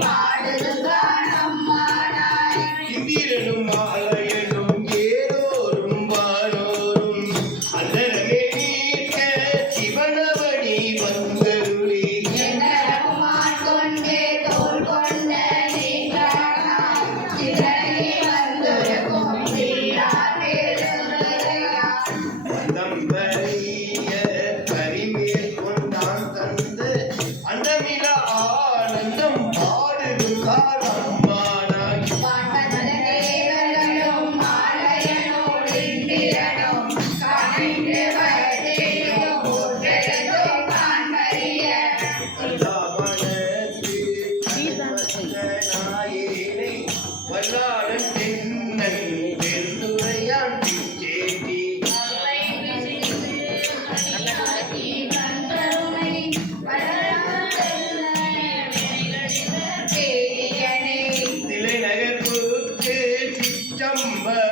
party. Chitrambalam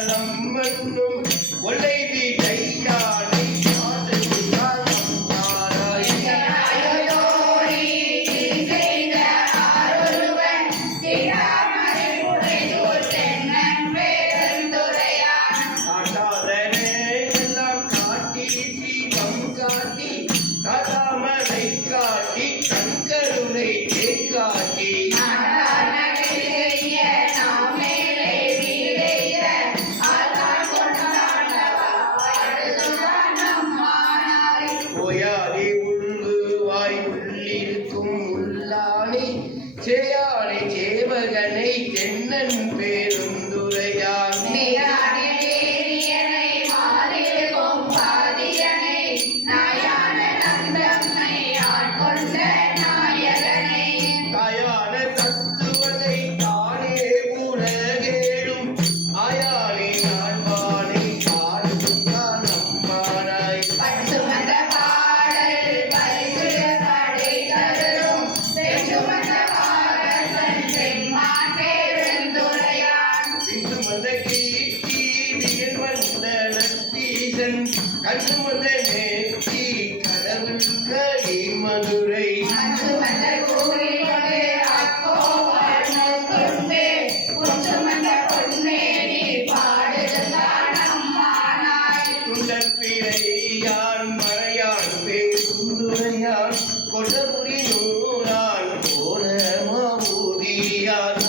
கண்ணுமதனே தீ கடவுள் கடி மதுரை பிழையான் மறையான் பேருந்துரையான் கொடபுரி நூலான் போன மாவூரியான்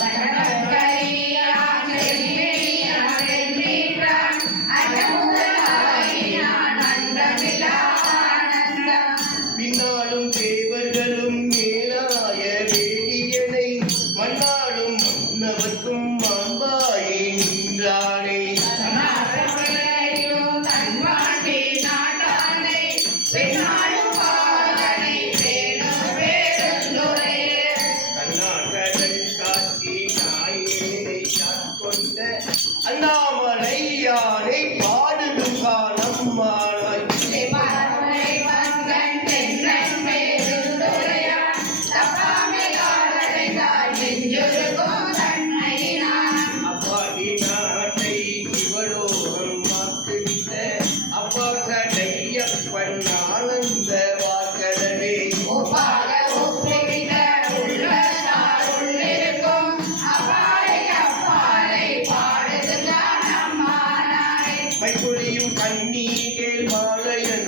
Johnny. மைகுழியும் கண்ணீகேல் மாலையன்.